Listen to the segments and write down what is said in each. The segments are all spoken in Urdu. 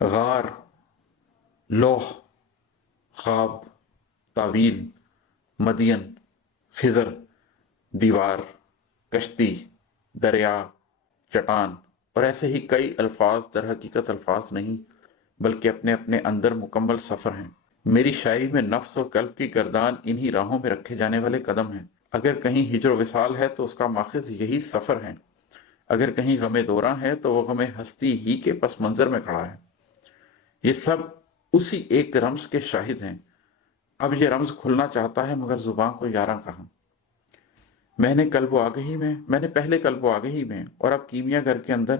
غار، لوح، خواب، تعویل، مدین، خضر، دیوار، کشتی، دریا، چٹان اور ایسے ہی کئی الفاظ در حقیقت الفاظ نہیں بلکہ اپنے اپنے اندر مکمل سفر ہیں۔ میری شاعری میں نفس و قلب کی گردان انہی راہوں میں رکھے جانے والے قدم ہیں۔ اگر کہیں ہجر و وصال ہے تو اس کا ماخذ یہی سفر ہے، اگر کہیں غم دوراں ہے تو وہ غم ہستی ہی کے پس منظر میں کھڑا ہے۔ یہ سب اسی ایک رمز کے شاہد ہیں۔ اب یہ رمز کھلنا چاہتا ہے مگر زباں کو یاراں کہاں۔ میں نے پہلے قلب و آگہی میں اور اب کیمیا گھر کے اندر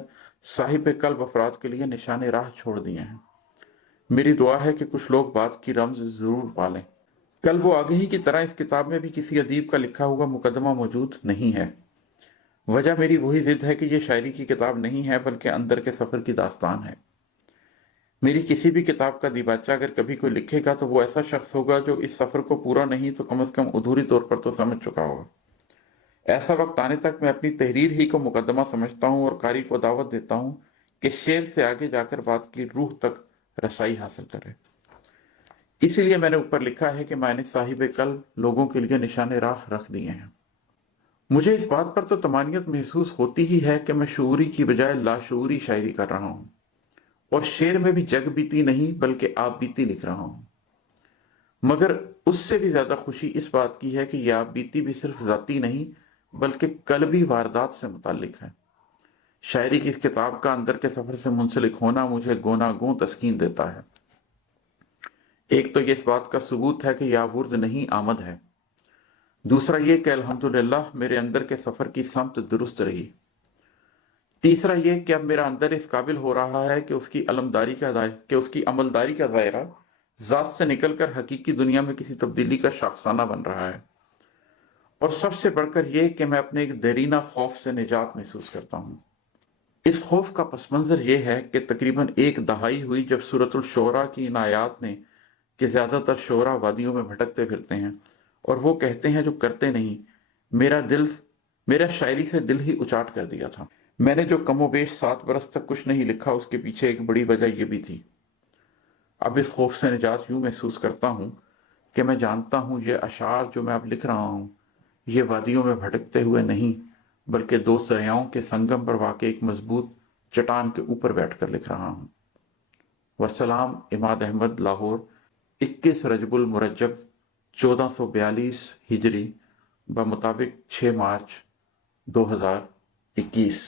صاحب قلب افراد کے لیے نشان راہ چھوڑ دیے ہیں۔ میری دعا ہے کہ کچھ لوگ بات کی رمز ضرور پالیں۔ قلب و آگہی کی طرح اس کتاب میں بھی کسی ادیب کا لکھا ہوا مقدمہ موجود نہیں ہے۔ وجہ میری وہی ضد ہے کہ یہ شاعری کی کتاب نہیں ہے بلکہ اندر کے سفر کی داستان ہے۔ میری کسی بھی کتاب کا دیباچہ اگر کبھی کوئی لکھے گا تو وہ ایسا شخص ہوگا جو اس سفر کو پورا نہیں تو کم از کم ادھوری طور پر تو سمجھ چکا ہوگا۔ ایسا وقت آنے تک میں اپنی تحریر ہی کو مقدمہ سمجھتا ہوں اور قاری کو دعوت دیتا ہوں کہ شعر سے آگے جا کر بات کی روح تک رسائی حاصل کرے۔ اسی لیے میں نے اوپر لکھا ہے کہ میں نے صاحب قلب لوگوں کے لیے نشان راہ رکھ دیے ہیں۔ مجھے اس بات پر تو طمانینت محسوس ہوتی ہی ہے کہ میں شعوری کی بجائے لاشعوری شاعری کر رہا ہوں، اور شعر میں بھی جگ بیتی نہیں بلکہ آپ بیتی لکھ رہا ہوں۔ مگر اس سے بھی زیادہ خوشی اس بات کی ہے کہ یہ آپ بیتی بھی صرف ذاتی نہیں بلکہ قلبی واردات سے متعلق ہے۔ شاعری کی اس کتاب کا اندر کے سفر سے منسلک ہونا مجھے گونا گوں تسکین دیتا ہے۔ ایک تو یہ اس بات کا ثبوت ہے کہ یہ ورد نہیں آمد ہے، دوسرا یہ کہ الحمدللہ میرے اندر کے سفر کی سمت درست رہی، تیسرا یہ کہ اب میرا اندر اس قابل ہو رہا ہے کہ اس کی عملداری کا دائرہ ذات سے نکل کر حقیقی دنیا میں کسی تبدیلی کا شاخسانہ بن رہا ہے، اور سب سے بڑھ کر یہ کہ میں اپنے ایک دیرینہ خوف سے نجات محسوس کرتا ہوں۔ اس خوف کا پس منظر یہ ہے کہ تقریباً ایک دہائی ہوئی جب سورۃ الشعراء کی ان آیات نے کہ زیادہ تر شعراء وادیوں میں بھٹکتے پھرتے ہیں اور وہ کہتے ہیں جو کرتے نہیں، میرا شاعری سے دل ہی اچاٹ کر دیا تھا۔ میں نے جو کم و بیش 7 برس تک کچھ نہیں لکھا اس کے پیچھے ایک بڑی وجہ یہ بھی تھی۔ اب اس خوف سے نجات یوں محسوس کرتا ہوں کہ میں جانتا ہوں یہ اشعار جو میں اب لکھ رہا ہوں یہ وادیوں میں بھٹکتے ہوئے نہیں بلکہ 2 دریاؤں کے سنگم پر واقع ایک مضبوط چٹان کے اوپر بیٹھ کر لکھ رہا ہوں۔ والسلام، عماد احمد، لاہور، 21 رجب المرجب 1442 ہجری بمطابق 6 مارچ 2021۔